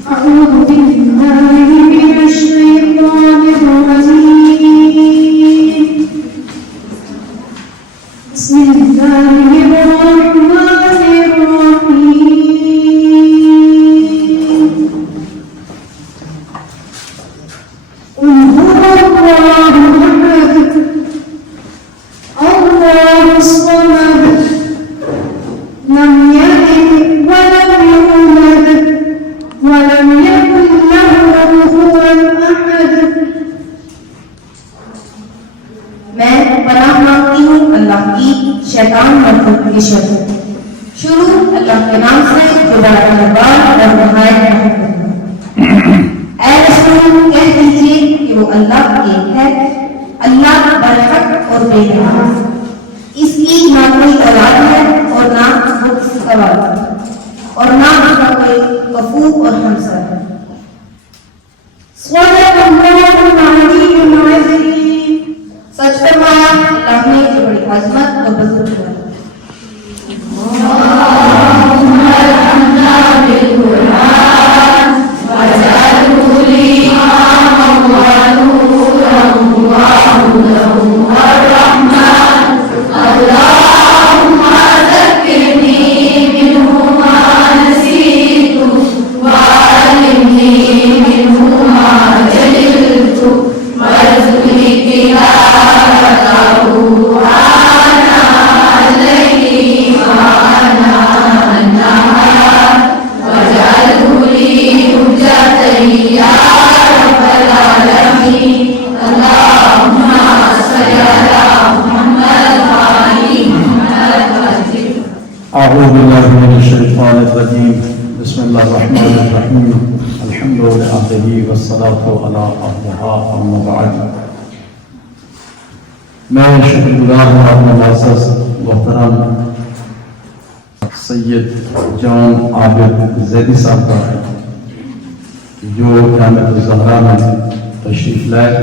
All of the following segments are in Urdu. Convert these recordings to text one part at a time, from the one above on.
أعوذ بالله من الشيطان الرجيم. بسم الله الرحمن الرحيم. قل هو الله أحد الله الصمد لم يلد ولم يولد ولم يكن له كفوا أحد. میں پناہ مانگتی ہوں اللہ کی شیطان مخلوق کی شر سے۔ شروع اللہ کے نام سے جو بڑا مہربان اور نہایت رحم کرتا ہے۔ اے رسول کہہ دیجیے کہ وہ اللہ ایک ہے، اللہ برحق اور بے نہایت، اس کی نہ کوئی اولاد ہے اور نہ وہ کسی کا والد ہے، اور نہ اس کا کوئی کفو اور ہمسر ہے۔ صدق الله العلي العظيم. سچ فرمایا اللہ نے جو بڑی عظمت اور بزرگ ہے۔ أعوذ بالله من الشيطان الرجيم. بسم الله الرحمن الرحيم. الحمد لله والصلاة على أهلها أما بعد. میں شکر گزار ہوں اپنے معزز محترم سید جان عابد زیدی صاحب کا جو جامعۃ الزہرا میں تشریف لائے۔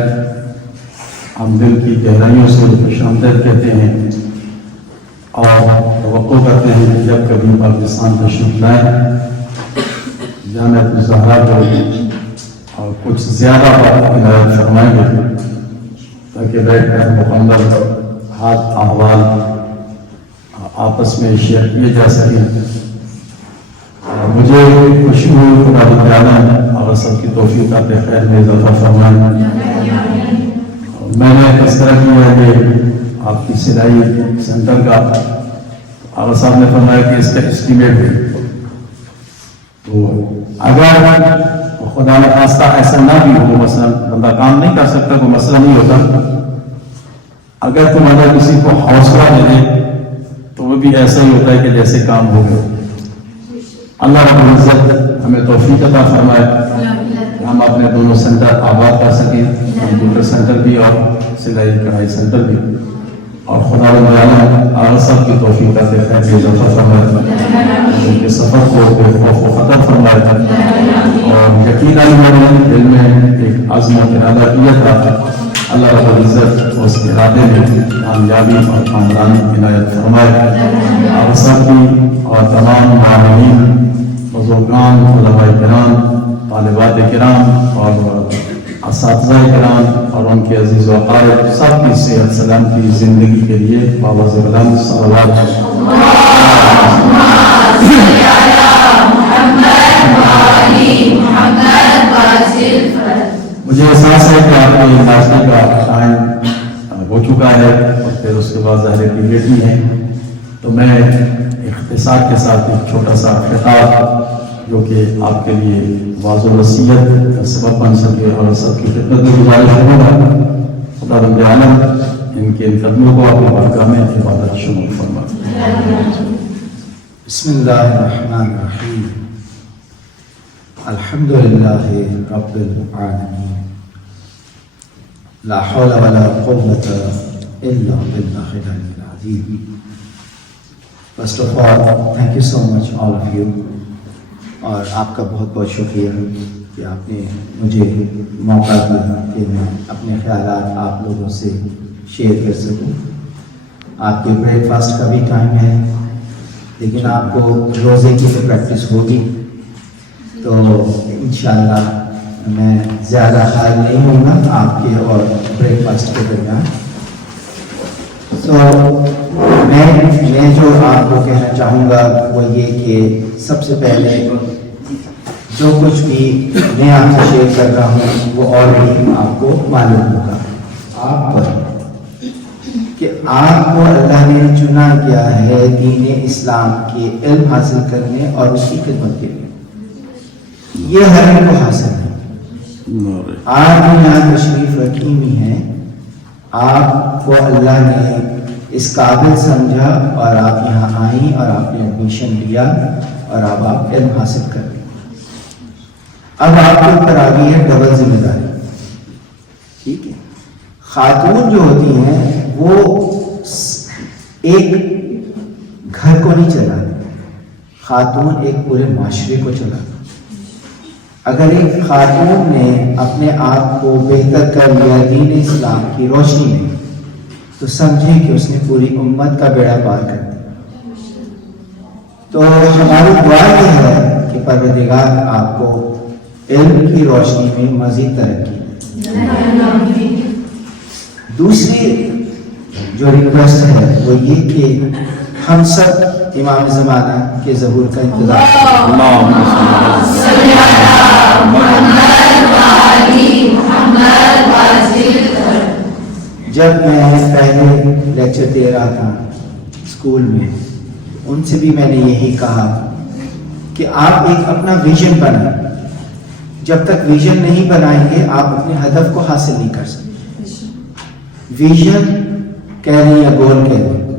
ہم دل کی گہرائیوں سے خوش آمدید کہتے ہیں اور توقع کرتے ہیں کہ جب کبھی پاکستان تشریف لائیں جامعۃ الزہرا کو اور کچھ زیادہ عنایت فرمائیں گے تاکہ بیٹھ کر مکمل حال احوال آپس میں شیئر کیے جا سکیں۔ مجھے خوشی ہوئی خدا تعالیٰ اور سب کی توفیق عطا خیر میں اضافہ فرمائیں۔ میں نے تذکرہ کیا ہے کہ آپ کی سلائی سینٹر کا آغا صاحب نے فرمایا کہ اس کا اسٹیمیٹ ہے، تو اگر خدا نخواستہ ایسا نہ بھی ہو، مثلا بندہ کام نہیں کر سکتا، کوئی مسئلہ نہیں ہوتا، اگر تمہارا کسی کو حوصلہ دے دے تو وہ بھی ایسا ہی ہوتا ہے کہ جیسے کام ہو گیا۔ اللہ رب العزت ہمیں توفیق عطا فرمائے کہ ہم اپنے دونوں سینٹر آباد کر سکیں، کمپیوٹر سینٹر بھی اور سلائی کڑھائی سینٹر بھی، اور خدا رب العالمین آغا صاحب کی توفیق عطا خیر میں اضافہ فرمائے، ان کے سفر کو بے خوف و خطر فرمائے، اور یقیناً میرے دل میں ایک عزم و ارادہ کیا تھا، اللہ رب العزت اس ارادے میں کامیابی اور کامرانی عنایت فرمائے۔ آغا صاحب کی اور تمام معاونین، بزرگان، علماء کرام، طالبات کرام اور اساتذہ کرام اور ان کے عزیز و اقارب سب کی صحت سلامتی زندگی کے لیے باوز بلند صلوات۔ مجھے احساس ہے کہ آپ کے ناشتے کا ٹائم ہو چکا ہے اور پھر اس کے بعد ظاہر کی بیٹی ہے، تو میں اختصار کے ساتھ ایک چھوٹا سا خطاب جو کہ آپ کے لیے واضح وصیت کا سبب بن سکے اور سب کی خدمت میں گزارش ہوگا، خدا رب العالمین ان کے قدموں کو اپنی بارگاہ میں عبادت شمول فرمائے۔ بسم اللہ الرحمن الرحیم۔ الحمد للہ رب العالمین، لا حول ولا قوة الا باللہ العلی العظیم۔ First of all, thank you so much all of you، اور آپ کا بہت بہت شکریہ کہ آپ نے مجھے موقع دیا کہ میں اپنے خیالات آپ لوگوں سے شیئر کر سکوں۔ آپ کے بریک فاسٹ کا بھی ٹائم ہے، لیکن آپ کو روزے کی تو پریکٹس ہوگی، تو تو انشاءاللہ میں زیادہ حال نہیں ہوں گا آپ کے اور بریک فاسٹ کے درمیان. تو میں جو آپ کو کہنا چاہوں گا وہ یہ کہ سب سے پہلے جو کچھ بھی میں آپ سے شیئر کر رہا ہوں وہ اور بھی آپ کو معلوم ہوگا آپ پر کہ آپ کو اللہ نے چنا کیا ہے دین اسلام کے علم حاصل کرنے اور اس کی خدمت کے لیے. یہ ہر ایک کو حاصل ہے. آپ یہاں تشریف رکھی ہوئی ہیں, آپ کو اللہ نے اس قابل سمجھا اور آپ یہاں آئیں اور آپ نے ایڈمیشن لیا اور اب آپ علم حاصل کر لیں. اب آپ کے اوپر آ گئی ہے ڈبل ذمہ داری. ٹھیک ہے, خاتون جو ہوتی ہیں وہ ایک گھر کو نہیں چلاتی, خاتون ایک پورے معاشرے کو چلاتی. اگر ایک خاتون نے اپنے آپ کو بہتر کر لیا دین اسلام کی روشنی میں تو سمجھے کہ اس نے پوری امت کا بیڑا پار کر دیا. تو ہماری دعا یہ ہے کہ پروردگار آپ کو علم کی روشنی میں مزید ترقی. دوسری جو ریکویسٹ ہے وہ یہ کہ ہم سب امام زمانہ کے ظہور کا انتظار جب میں پہلے لیکچر دے رہا تھا اسکول میں, ان سے بھی میں نے یہی کہا کہ آپ ایک اپنا ویژن بنائیں. جب تک ویژن نہیں بنائیں گے آپ اپنے ہدف کو حاصل نہیں کر سکتے. ویژن کہہ رہے یا گول کہہ رہے,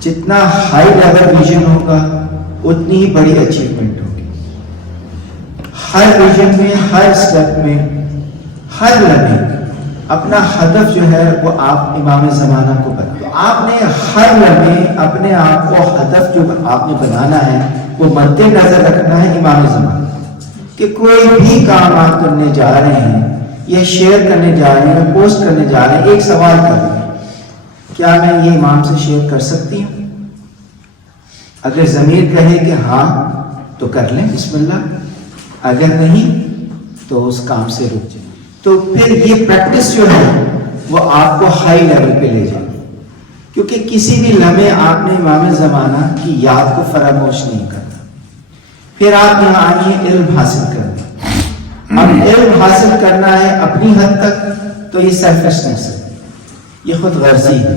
جتنا ہائی لیول ویژن ہوگا اتنی ہی بڑی اچیومنٹ ہوگی. ہر ویژن میں, ہر اسٹیپ میں, ہر لمحے اپنا ہدف جو ہے وہ آپ امام زمانہ کو بنا. آپ نے ہر لمحے اپنے آپ کو ہدف جو آپ نے بنانا ہے وہ مد نظر رکھنا ہے امام زمانہ, کہ کوئی بھی کام آپ کرنے جا رہے ہیں یا شیئر کرنے جا رہے ہیں, پوسٹ کرنے جا رہے ہیں, ایک سوال کریں, کیا میں یہ امام سے شیئر کر سکتی ہوں؟ اگر ضمیر کہے کہ ہاں تو کر لیں, بسم اللہ. اگر نہیں تو اس کام سے رک جائیں. تو پھر یہ پریکٹس جو ہے وہ آپ کو ہائی لیول پہ لے جائے, کیونکہ کسی بھی لمحے آپ نے امام زمانہ کی یاد کو فراموش نہیں کرنا. پھر آپ یہاں آئیے علم حاصل کرنا. اب علم حاصل کرنا ہے اپنی حد تک تو یہ سیلفشنس ہے, یہ خود غرضی ہے.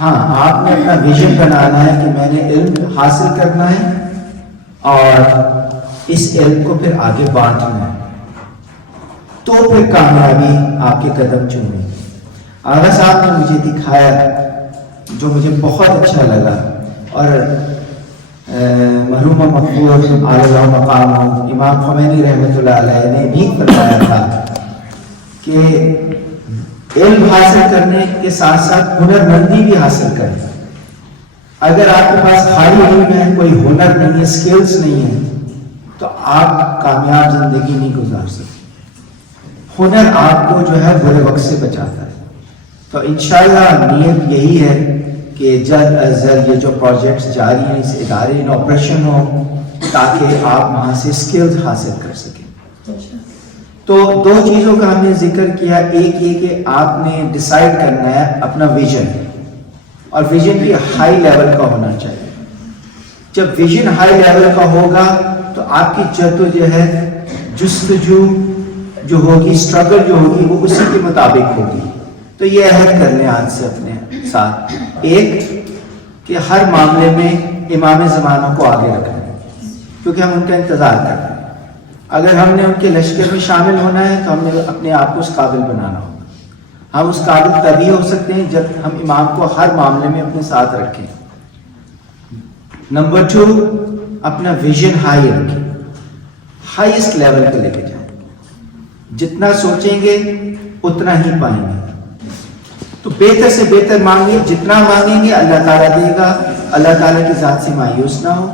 ہاں, آپ نے اپنا ویژن بنانا ہے کہ میں نے علم حاصل کرنا ہے اور اس علم کو پھر آگے بانٹنا ہے, تو پھر کامیابی آپ کے قدم چومے. آغا صاحب نے مجھے دکھایا جو مجھے بہت اچھا لگا, اور مرحوم مقبول عالی مقام امام خمینی رحمۃ اللہ علیہ نے بھی فرمایا تھا کہ علم حاصل کرنے کے ساتھ ساتھ ہنر مندی بھی حاصل کریں. اگر آپ کے پاس خالی علم ہے, کوئی ہنر نہیں ہے, سکلز نہیں ہے, تو آپ کامیاب زندگی نہیں گزار سکتے. ہنر آپ کو جو ہے برے وقت سے بچاتا ہے. تو انشاءاللہ نیت یہی ہے کہ جلد از جلد یہ جو پروجیکٹس جاری ہیں اس ادارے میں آپریشن ہو تاکہ آپ وہاں سے سکلز حاصل کر سکیں. تو دو چیزوں کا ہم نے ذکر کیا, ایک یہ کہ آپ نے ڈیسائیڈ کرنا ہے اپنا ویژن, اور ویژن بھی ہائی لیول کا ہونا چاہیے. جب ویژن ہائی لیول کا ہوگا تو آپ کی جدوجہد, جستجو جو ہوگی, اسٹرگل جو ہوگی وہ اسی کے مطابق ہوگی. تو یہ عہد کر لیں آج سے اپنے ساتھ, ایک کہ ہر معاملے میں امام زمانہ کو آگے رکھنا ہے, کیونکہ ہم ان کا انتظار کر رہے ہیں. اگر ہم نے ان کے لشکر میں شامل ہونا ہے تو ہم نے اپنے آپ کو اس قابل بنانا ہوگا. ہم اس قابل تبھی ہو سکتے ہیں جب ہم امام کو ہر معاملے میں اپنے ساتھ رکھیں. نمبر 2, اپنا ویژن ہائی رکھیں, ہائیسٹ لیول پہ لے کے جائیں. جتنا سوچیں گے اتنا ہی پائیں گے. تو بہتر سے بہتر مانگیں, جتنا مانگیں گے اللہ تعالیٰ دے گا. اللہ تعالیٰ کی ذات سے مایوس نہ ہو,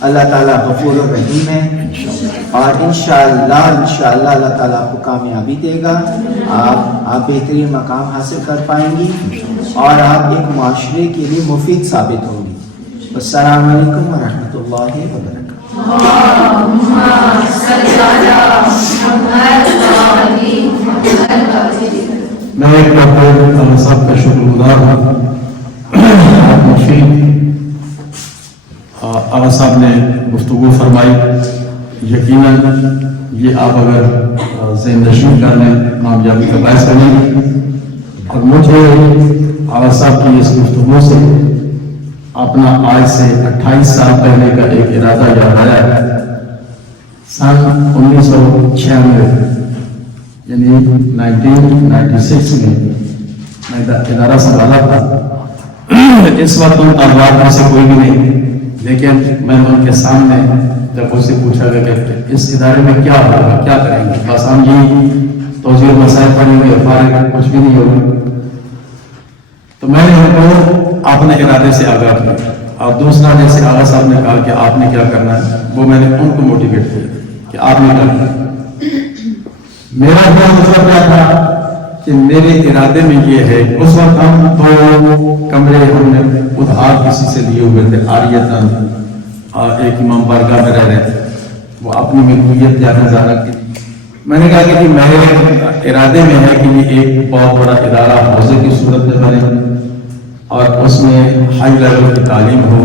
اللہ تعالیٰ غفور الرحیم ہے, اور انشاءاللہ اللہ تعالیٰ آپ کو کامیابی دے گا. آپ بہترین مقام حاصل کر پائیں گی اور آپ ایک معاشرے کے لیے مفید ثابت ہوں گی. السلام علیکم ورحمۃ اللہ وبرکاتہ. گفتگو فرمائی. یقیناً یہ آپ اگر ذہن نشین کر لیں کامیابی کا باعث بنے گی. اور مجھے آغا صاحب کی اس گفتگو سے اپنا آج سے 28 سال پہلے کا ایک ارادہ یاد آیا ہے. سن 1996 یعنی 1996 میں ادارہ سنبھالا تھا. اس وقت ان طالبات میں سے کوئی بھی نہیں، لیکن میں ان کے سامنے جب اس سے پوچھا گیا کہ اس ادارے میں کیا ہوگا، کیا کریں گے، بس ہم یہی توضیح مسائل پڑھیں گے، فارغ کچھ بھی نہیں ہوگا. تو میں نے ان کو اپنے ارادے سے آگاہ کیا. اور دوسرا جیسے آغا صاحب نے کہا کہ آپ نے کیا کرنا ہے، وہ میں نے ان کو موٹیویٹ کیا کہ آپ نے کرنا ہے. میرا مطلب کیا تھا کہ میرے ارادے میں یہ ہے. اس وقت ہم 2 کمرے ہم نے ادھار کسی سے لیے ہوئے تھے عاریتاً، اور ایک امام بارگاہ میں رہ رہے تھے. وہ اپنی ملکیت یا نظارہ کی. میں نے کہا کہ میرے ارادے میں ہے کہ یہ ایک بہت بڑا ادارہ حوضے کی صورت میں بنے اور اس میں ہائی لیول کی تعلیم ہو.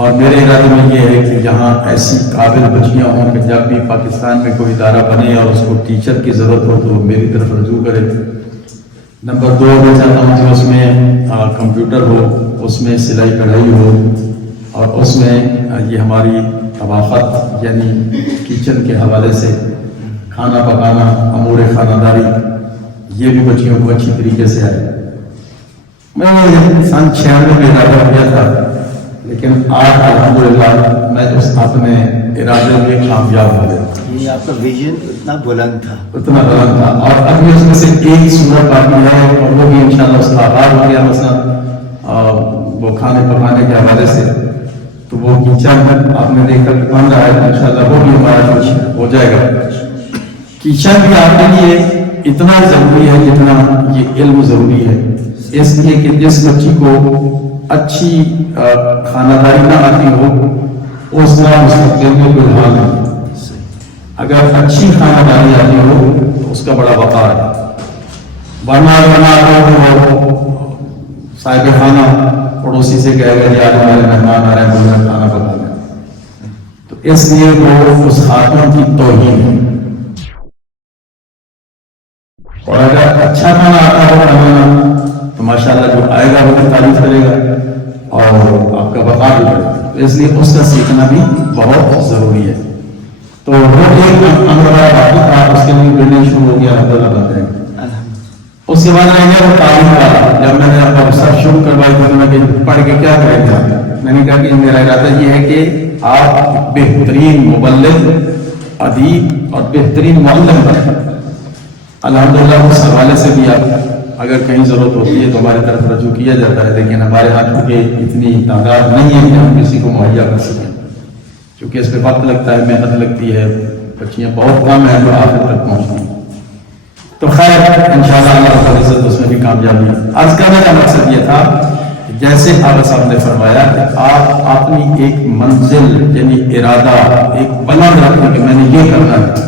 اور میرے ارادے میں یہ ہے کہ جہاں ایسی قابل بچیاں ہوں کہ جب بھی پاکستان میں کوئی ادارہ بنے اور اس کو ٹیچر کی ضرورت ہو تو وہ میری طرف رجوع کرے. نمبر 2 میں چاہتا ہوں کہ اس میں کمپیوٹر ہو، اس میں سلائی کڑھائی ہو، اور اس میں یہ ہماری طباخت یعنی کچن کے حوالے سے کھانا پکانا، امور خانہ داری، یہ بھی بچیوں کو اچھی طریقے سے آئے. میں نے سن 96 میں ارادہ کیا تھا، لیکن آج الحمدللہ میں اس اپنے ارادے میں کامیاب ہو گیا. یہ آپ کا ویژن اتنا بلند تھا. اور ابھی اس میں سے ایک صورت باقی ہے اور وہ بھی انشاءاللہ اس کا آغاز ہو گیا. مثلا وہ کھانے پکانے کے حوالے سے تو وہ کچن آپ نے دیکھا کہ بن رہا ہے، انشاءاللہ وہ بھی ہمارا کچھ ہو جائے گا. کچن بھی آپ کے لیے اتنا ضروری ہے جتنا یہ علم ضروری ہے. اس لیے کہ جس بچی کو اچھی خانہ داری نہ آتی ہو اس کا مستقبل میں کوئی حال نہیں. اگر اچھی خانہ داری آتی ہو تو اس کا بڑا وقار ہے. بنا صاحب خانہ پڑوسی سے کہے گا کہ آج ہمارے مہمان آ رہے ہیں، بولنا کھانا پکا لیں. تو اس لیے وہ اس خاتون کی توہین ہے. اور اگر اچھا کھانا آتا ہو بنانا تو ماشاءاللہ جو آئے گا وہ بھی تعریف کرے گا اور آپ کا وقار بھی بڑھے گا. اس لیے اس کا سیکھنا بھی بہت ضروری ہے. تو وہ ایک امرا باقی تھا، اس کے لیے بلڈنگ شروع ہو گیا، الحمدللہ بن رہے ہیں. اس کے بعد آئے گیا وہ تعلیم کا. جب میں نے آپ سب شروع کروائی تو میں کہ پڑھ کے کیا کریں گے، میں نے کہا کہ میرا ارادہ یہ ہے کہ آپ بہترین مبلغ، ادیب اور بہترین معلم بنیں. الحمدللہ اس حوالے سے بھی آپ اگر کہیں ضرورت ہوتی ہے تو ہماری طرف رجوع کیا جاتا ہے، لیکن ہمارے ہاں چونکہ اتنی تعداد نہیں ہے کہ ہم کسی کو مہیا کر سکیں، کیونکہ اس پہ وقت لگتا ہے، محنت لگتی ہے، بچیاں بہت کم ہیں جو آخر تک پہنچتی ہیں. تو خیر انشاءاللہ اللہ تعالی عزت اس میں بھی کامیابی. عرض کرنے کا مقصد یہ تھا جیسے آغا صاحب نے فرمایا کہ آپ اپنی ایک منزل یعنی ارادہ ایک بلند رکھیں کہ میں نے یہ کرنا ہے.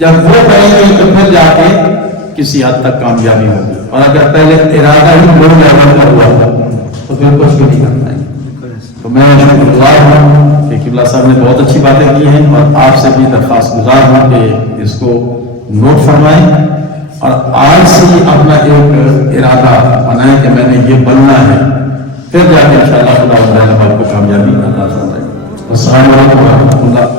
جب وہ کریں گے تو پھر جا کے کسی حد تک کامیابی ہوگی. اور اگر پہلے ارادہ ہی لو لیول کا ہوا تو پھر کچھ بھی نہیں کرنا ہے. تو میں شکر گزار ہوں کہ قبلہ صاحب نے بہت اچھی باتیں کی ہیں، اور آپ سے بھی درخواست گزار ہوں کہ اس کو نوٹ فرمائیں اور آج سے ہی اپنا ایک ارادہ بنائیں کہ میں نے یہ بننا ہے. پھر جا کے انشاءاللہ خدا آپ کو کامیابی عطا فرمائے. السلام علیکم و رحمۃ اللہ.